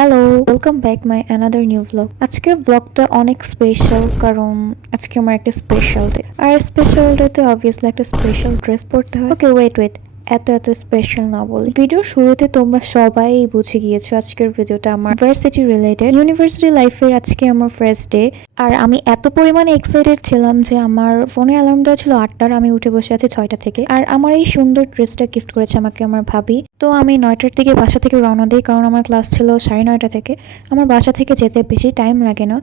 Welcome back my another new blog আজকের ব্লগটা অনেক স্পেশাল কারণ আজকে আমার একটা স্পেশাল ডে আর স্পেশাল ডেতে অবভিয়াসলি একটা স্পেশাল ড্রেস পরতে হয়। ওকে ওয়েট ওয়েট এত এত স্পেশাল না বলি। ভিডিওর শুরুতে তোমরা সবাই বুঝে গিয়েছো আজকের ভিডিওটা আমার ইউনিভার্সিটি রিলেটেড ইউনিভার্সিটি লাইফের আজকে আমার ফার্স্ট ডে আর আমি এত পরিমাণে এক্সাইটেড ছিলাম যে আমার ফোনে অ্যালার্ম দেওয়া ছিল আটটার, আমি উঠে বসে আছি ছয়টা থেকে। আর আমার এই সুন্দর ড্রেসটা গিফট করেছে আমাকে আমার ভাবি। তো আমি নয়টার দিকে বাসা থেকে রওনা দিই, কারণ আমার ক্লাস ছিল সাড়ে নয়টা থেকে। আমার বাসা থেকে যেতে বেশি টাইম লাগে না।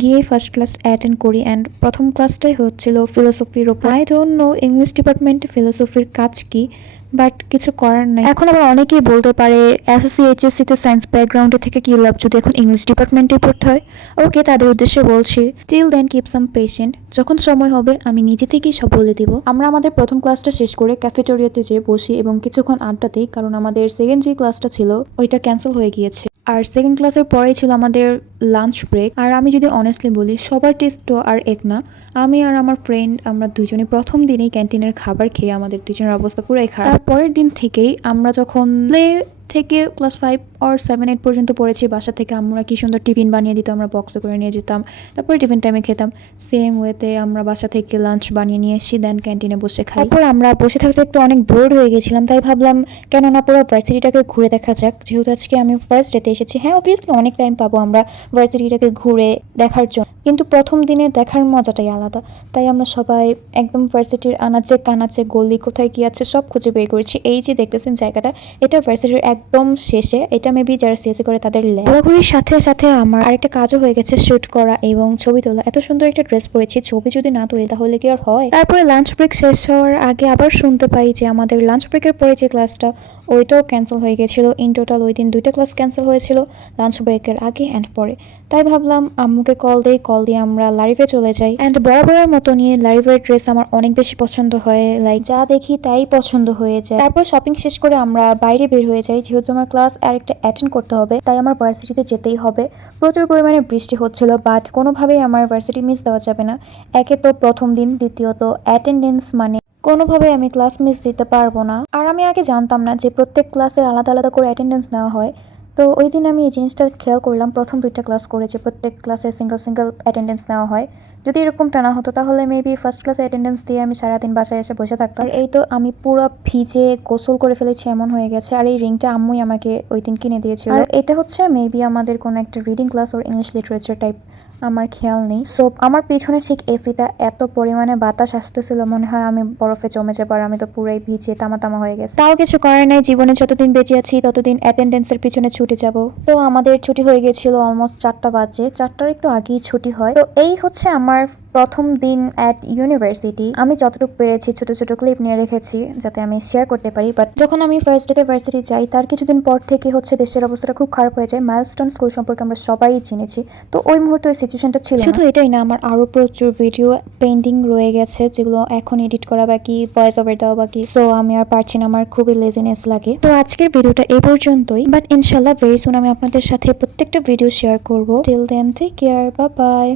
গিয়ে ফার্স্ট ক্লাস অ্যাটেন্ড করি অ্যান্ড প্রথম ক্লাসটাই হচ্ছিল ফিলোসফির ওপর। আই ডোন্ট নো ইংলিশ ডিপার্টমেন্টে ফিলোসফির কাজ কি বাট কিছু করার নেই। এখন আবার অনেকেই বলতে পারে এসএসসি এইচএসসি তে সায়েন্স ব্যাকগ্রাউন্ডে থেকে কী লাভ যদি এখন ইংলিশ ডিপার্টমেন্টে পড়তে হয়? ওকে তাদের উদ্দেশ্যে বলছি till then keep some patient যখন সময় হবে, আমি নিজে থেকেই সব বলে দিব। আমরা আমাদের প্রথম ক্লাসটা শেষ করে ক্যাফেটেরিয়াতে যেয়ে বসি এবং কিছুক্ষণ আড্ডা দিই কারণ আমাদের সেকেন্ড যে ক্লাসটা ছিল, ওইটা ক্যান্সেল হয়ে গিয়েছে। আর সেকেন্ড ক্লাসের পরেই ছিল আমাদের লাঞ্চ ব্রেক আর আমি যদি অনেস্টলি বলি, সবার টেস্ট তো আর এক না। আমি আর আমার ফ্রেন্ড আমরা দুজনে প্রথম দিনেই ক্যান্টিনের খাবার খেয়ে আমাদের দুজনের অবস্থা পুরাই খারাপ। পরের দিন থেকেই আমরা যখন প্লে থেকে ক্লাস ফাইভ আর সেভেন এইট পর্যন্ত পড়েছি বাসা থেকে। আমরা কি সুন্দর টিফিন বানিয়ে দিতাম আমরা বক্সে করে নিয়ে যেতাম। তারপরে টিফিন টাইমে খেতাম। সেম ওয়েতে আমরা বাসা থেকে লাঞ্চ বানিয়ে নিয়ে এসেছি দেন ক্যান্টিনে বসে খাই। তারপর আমরা বসে থাকতে একটু অনেক বোর্ড হয়ে গেছিলাম, তাই ভাবলাম কেন না পুরো ভার্সিটিটাকে ঘুরে দেখা যাক। যেহেতু আজকে আমি ফার্স্ট ডেতে এসেছি হ্যাঁ অবভিয়াসলি অনেক টাইম পাবো আমরা ভার্সিটিটাকে ঘুরে দেখার জন্য। কিন্তু প্রথম দিনের দেখার মজাটাই আলাদা। তাই আমরা সবাই একদম ভার্সিটির আনাচে কানাচে গলি কোথায় কি আছে সব খুঁজে বের করেছি। এই যে দেখতেছেন জায়গাটা, এটা ভার্সিটির একদম শেষে। এটা মেবি যারা সিএসসি করে তাদের ঘোরাঘুরির সাথে সাথে আমার আরেকটা কাজও হয়ে গেছে শুট করা এবং ছবি তোলা। এত সুন্দর একটা ড্রেস পরেছি। ছবি যদি না তুলি তাহলে কি আর হয়? তারপরে লাঞ্চ ব্রেক শেষ হওয়ার আগে আবার শুনতে পাই যে আমাদের লাঞ্চ ব্রেকের পরে যে ক্লাসটা ওইটাও ক্যান্সেল হয়ে গেছিল। ইন টোটাল ওই দিন দুইটা ক্লাস ক্যান্সেল হয়েছিল লাঞ্চ ব্রেকের আগে অ্যান্ড পরে। তাই ভাবলাম আম্মুকে কল দেই কল দিয়ে আমরা লারিভে চলে যাই। অ্যান্ড বরাবরের মতো নিয়ে লারিভের ড্রেস আমার অনেক বেশি পছন্দ হয় লাইক যা দেখি তাই পছন্দ হয়ে যায়। তারপর শপিং শেষ করে আমরা বাইরে বের হয়ে যাই, যেহেতু আমার ক্লাস আরেকটা অ্যাটেন্ড করতে হবে, তাই আমার ভার্সিটিতে যেতেই হবে। প্রচুর পরিমাণে বৃষ্টি হচ্ছিল বাট কোনোভাবেই আমার ভার্সিটি মিস দেওয়া যাবে না। একে তো প্রথম দিন, দ্বিতীয়ত অ্যাটেন্ডেন্স মানে কোনোভাবে আমি ক্লাস মিস দিতে পারব না। আর আমি আগে জানতাম না যে প্রত্যেক ক্লাসে আলাদা আলাদা করে অ্যাটেন্ডেন্স নেওয়া হয়। তো ওই দিন আমি এই জিনিসটা খেয়াল করলাম, প্রথম দুইটা ক্লাস করেছি, প্রত্যেক ক্লাসে সিঙ্গেল সিঙ্গেল অ্যাটেন্ডেন্স নেওয়া হয়। যদি এরকম টানা হতো, তাহলে মেবি ফার্স্ট ক্লাসে অ্যাটেন্ডেন্স দিয়ে আমি সারাদিন বাসায় এসে বসে থাকতাম। এই তো আমি পুরো ভিজে গোসল করে ফেলেছি, এমন হয়ে গেছে। আর এই রিংটা আম্মুই আমাকে ওই দিন কিনে দিয়েছিল। এটা হচ্ছে মেবি আমাদের কোনো একটা reading class or English literature type আমার খেয়াল নেই। সো আমার পিছনে ঠিক এসিটা এত পরিমাণে বাতাস আসতেছিল মনে হয় আমি বরফে জমে যাবার আমি তো পুরাই ভিজে তামা তামা হয়ে গেছে। তাও কিছু করার নাই জীবনে যতদিন বেঁচে আছি ততদিন অ্যাটেন্ডেন্সের পিছনে ছুটে যাব। তো আমাদের ছুটি হয়ে গেছিল অলমোস্ট চারটা বাজে চারটার একটু আগেই ছুটি হয়। তো এই হচ্ছে আমার প্রথম দিন অ্যাট ইউনিভার্সিটি আমি যতটুকু পেরেছি, ছোট ছোট ক্লিপ নিয়ে রেখেছি, যাতে আমি শেয়ার করতে পারি বাট যখন আমি ফার্স্ট ডেতে ভার্সিটি যাই, তার কিছুদিন পর থেকে হচ্ছে দেশের অবস্থাটা খুব খারাপ হয়ে যায়। মাইলস্টোন স্কুল সম্পর্কে আমরা সবাই চিনেছি তো ওই মুহূর্তে ওই সিচুয়েশনটা ছিল শুধু এটাই না, আমার আরও প্রচুর ভিডিও পেন্ডিং রয়ে গেছে, যেগুলো এখন এডিট করা বাকি ভয়েস ওভার দেওয়া বাকি সো আমি আর পারছি না, আমার খুবই লেজিনেস লাগে। তো আজকের ভিডিওটা এই পর্যন্তই বাট ইনশাল্লাহ ভেরি সুন আমি আপনাদের সাথে প্রত্যেকটা ভিডিও শেয়ার করব। টিল দেন টেক কেয়ার বা বাই